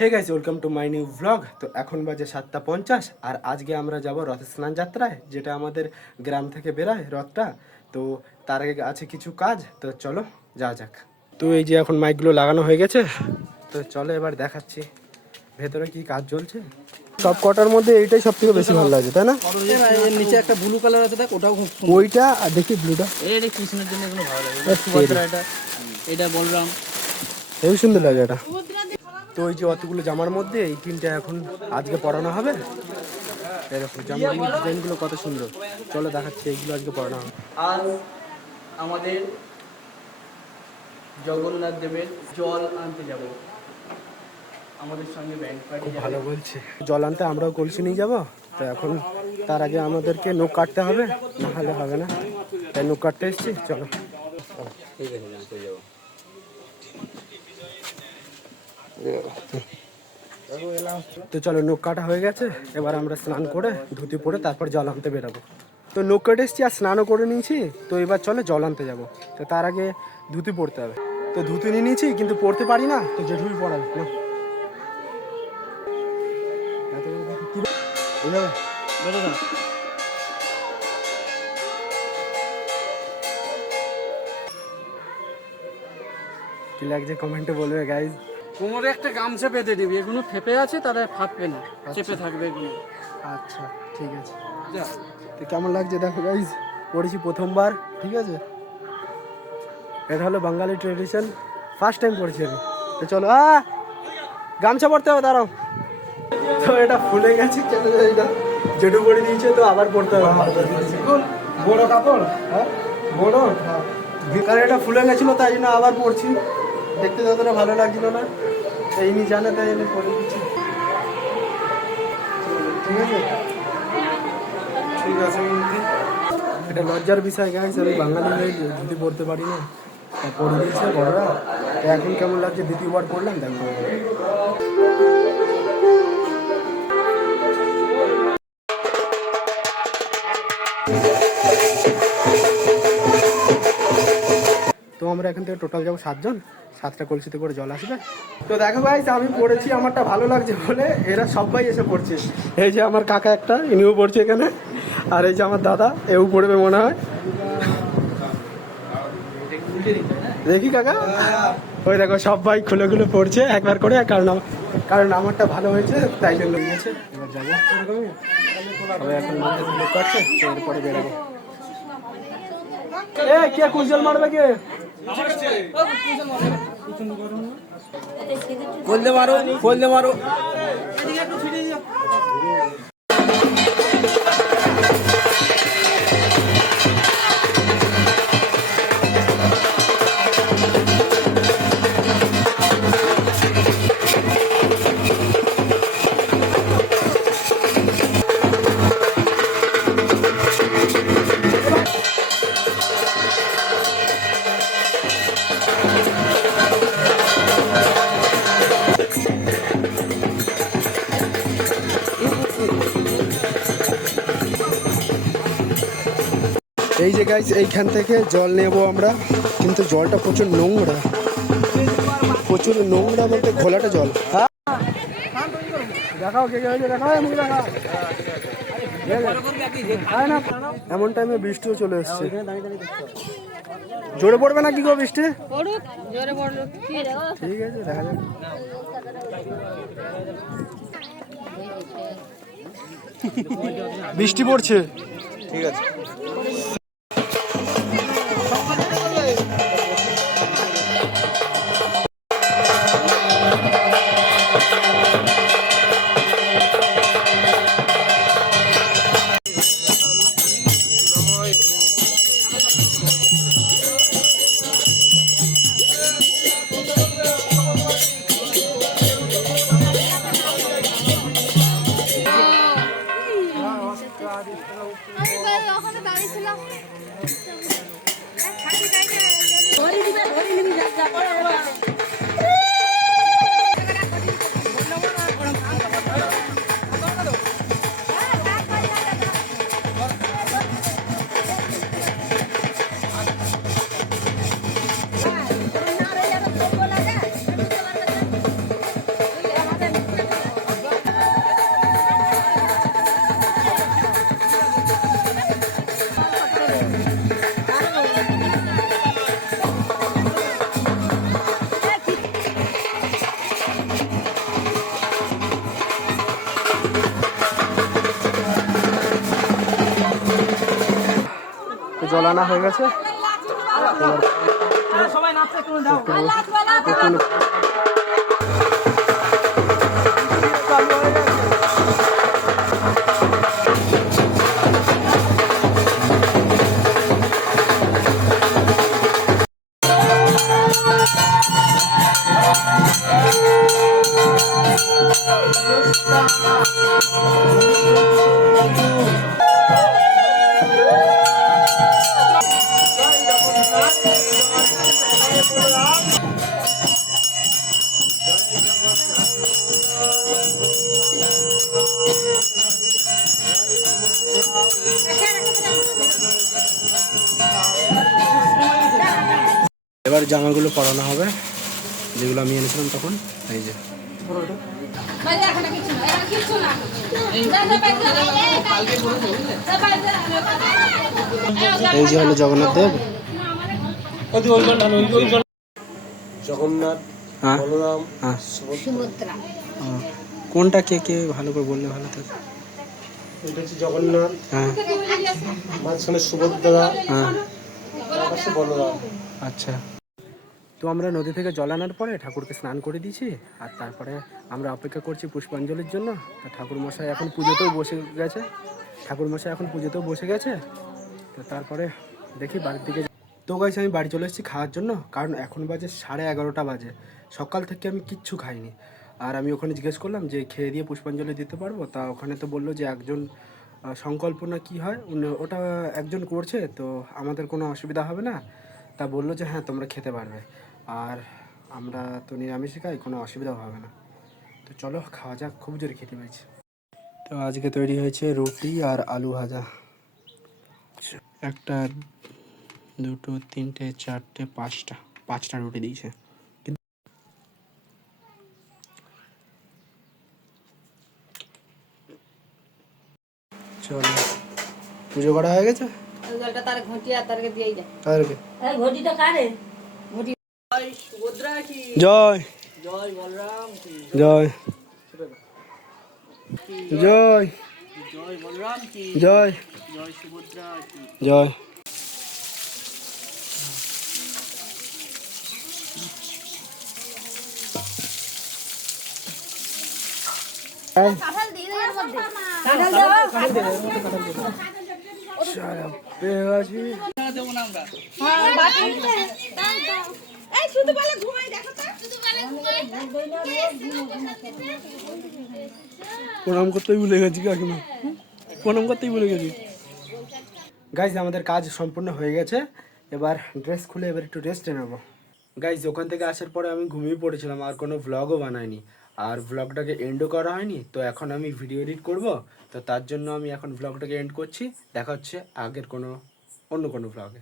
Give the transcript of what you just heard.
Hey guys, welcome to my new vlog. তো এখন বাজে 7:50 আর আজকে আমরা যাব রথ স্নান যাত্রায়, যেটা আমাদের গ্রাম থেকে বেরোয় রথটা। তো তার আগে আছে কিছু কাজ, তো চলো যাওয়া যাক। তো এই যে এখন মাইকগুলো লাগানো হয়ে গেছে, তো চলো এবার দেখাচ্ছি ভেতরে কি কাজ চলছে। সব কটার মধ্যে এইটাই সব থেকে বেশি ভালো লাগে, তাই না? নিচে একটা ব্লু কালার আছে, দেখ ওটাও খুব সুন্দর। ওইটা আর দেখি ব্লুটা, এটা কৃষ্ণের জন্য এগুলো ভালো লাগে। সুভদ্রা এটা বলরাম, হেবি সুন্দর লাগে এটা। তো ওই যে অতগুলো জামার মধ্যে এই তিনটা এখন আজকে পরানো হবে। এরকম জামাগুলো ডিজাইনগুলো কত সুন্দর, চলো দেখাচ্ছি। এইগুলো আজকে পরানো হবে। আজ আমাদের জগন্নাথ দেবের জল আনতে যাব, আমাদের সঙ্গে ব্যান্ড পার্টি যাবে। ভালো বলছে, জল আনতে আমরাও কলসি নিয়ে যাবো। তো এখন তার আগে আমাদেরকে নখ কাটতে হবে, না হলে হবে না, তাই নখ কাটতে এসেছি। চলো ঠিক আছে, জানতে যাবো। তো চলো, নখ কাটা হয়ে গেছে, এবার আমরা স্নান করে ধুতি পরে তারপর জল আনতে বেরোবো। তো নখ কেটে এসেছি আর স্নানও করে নিয়েছি, তো এবার চলো জল আনতে যাবো। তো তার আগে ধুতি পরতে হবে। তো ধুতি নিয়ে নিয়েছি কিন্তু পরতে পারি না, তো জেঠুই পরাবে না। বেরো না। কি লাগছে কমেন্টে বলবে গাইজ। কোমরে একটা গামছা বেঁধে দিবি, এগুলো ফেপে আছে, তারা ফাটবে না, চেপে থাকবে এগুলো। আচ্ছা ঠিক আছে। তো কেমন লাগছে দেখো গাইজ, পড়েছি প্রথমবার, ঠিক আছে। এটা হলো বাঙালি ট্রেডিশন, ফার্স্ট টাইম পড়েছি আমি। তো চলো গামছা পরতে হবে, দাঁড়াও। তো এটা ফুলে গেছে কেন, এটা জেঠু পরে দিয়েছে, তো আবার পড়তে হবে। বড় কাপড়, হ্যাঁ বড়, কারণ এটা ফুলে গেছিলো, তাই জন্য আবার পড়ছি। দেখতে যতটা ভালো লাগছিল না, এই নি জানে, তাই এনে পরে দিচ্ছি। ঠিক আছে ঠিক আছে। এটা লজ্জার বিষয় গাইস, আমি বাঙালি হয়ে ধুতি পড়তে পারি না, তা পড়ে দিয়েছে বড়রা। তো এখন কেমন লাগছে দ্বিতীয়বার পড়লাম, দেখো। তো আমরা এখান থেকে টোটাল যাবো 7 জন, 7টা কলসিতে করে জল আসবে। তো দেখো ভাই, আমি পড়েছি, আমারটা ভালো লাগছে বলে এরা সবাই এসে পড়ছে। এই যে আমার কাকা একটা, ইনিও পড়ছে এখানে, আর এই যে আমার দাদা, এও পড়বে মনে হয়। দেখি কাকা, ওই দেখো সবাই খুলে খুলে পড়ছে একবার করে, কারণ আমারটা ভালো হয়েছে, তাই জন্য নিয়েছে। এবার যাবো, সবাই এখন লোক কাটছে, তো এরপরে বেরোবো। কে কুশল মারবে, কে বলতে পারো, বলতে পারো। এই যে গাইস, এইখান থেকে জল নেব আমরা, কিন্তু জলটা প্রচুর নোংরা, প্রচুর নোংরা বলতে ঘোলাটা জল। দেখাও কে কে হয়েছে, দেখাও মুখ দেখাও। এমন টাইমে বৃষ্টিও চলে এসছে, জোরে পড়বে না কি গো বৃষ্টি? ঠিক আছে, দেখা যাক। বৃষ্টি পড়ছে, ঠিক আছে। জল আনা হয়ে গেছে। সবাই নাচতে একটু দাও। এবার জামাগুলো পরানো হবে, যেগুলো আমি এনেছিলাম তখন। এই যে এই যে হলো জগন্নাথ দেব। জগন্নাথ, হ্যাঁ বলরাম, হ্যাঁ। সুভদ্রা। কোনটা কে কে ভালো করে বললে ভালো থাকে। এটা হচ্ছে জগন্নাথ, হ্যাঁ মাঝখানে সুভদ্রা, হ্যাঁ। তার পাশে বলরাম। আচ্ছা, তো আমরা নদী থেকে জল আনার পরে ঠাকুরকে স্নান করে দিয়েছি, আর তারপরে আমরা অপেক্ষা করছি পুষ্পাঞ্জলির জন্য। তা ঠাকুরমশাই এখন পুজোতেও বসে গেছে, তো তারপরে দেখি বাড়ির দিকে। তো গাইস আমি বাড়ি চলে এসেছি খাওয়ার জন্য, কারণ এখন বাজে 11:30 বাজে। সকাল থেকে আমি কিচ্ছু খাইনি। আর আমি ওখানে জিজ্ঞেস করলাম যে খেয়ে দিয়ে পুষ্পাঞ্জলি দিতে পারবো, তা ওখানে তো বললো যে একজন সংকল্প না কী হয় ওটা একজন করছে, তো আমাদের কোনো অসুবিধা হবে না। তা বললো যে হ্যাঁ তোমরা খেতে পারবে, আর আমরা তো নিরামিষই খাই, কোনো অসুবিধাও হবে না। তো চলো খাওয়া যাক, খুব জোরে খেতে পেয়েছি। তো আজকে তৈরি হয়েছে রুটি আর আলু ভাজা। একটা, দুটো, তিনটে, চারটে, পাঁচটা রুটি দিয়েছে। চলো, পুজো করা হয়ে গেছে। জলটা তার ঘটিয়া তারকে দিয়েই যায়। তাদেরকে এই ঘটিটা কারে? জয় সুভদ্রা কি, জয়, জয় বলরাম কি, জয় জয় জয় বলরাম কি, জয় জয় সুভদ্রা কি। জয়। কাঁঠাল দিয়ে দেওয়ার মধ্যে। কাঁঠাল দাও। দেবো না আমরা। হ্যাঁ, বাটি নিতে। এই শুধু বলে ঘুমাই দেখো তো। প্রণাম করতেই ভুলে গেছি কাকিমা, প্রণাম করতেই ভুলে গেছি। গাইজ আমাদের কাজ সম্পূর্ণ হয়ে গেছে, এবার ড্রেস খুলে এবার একটু রেস্ট নেবো। গাইজ ওখান থেকে আসার পরে আমি ঘুমিয়ে পড়েছিলাম, আর কোনো ভ্লগও বানাইনি, আর ভ্লগটাকে এন্ডও করা হয়নি। তো এখন আমি ভিডিও এডিট করব, তো তার জন্য আমি এখন ভ্লগটাকে এন্ড করছি। দেখা হচ্ছে আগের অন্য কোনো ভ্লগে।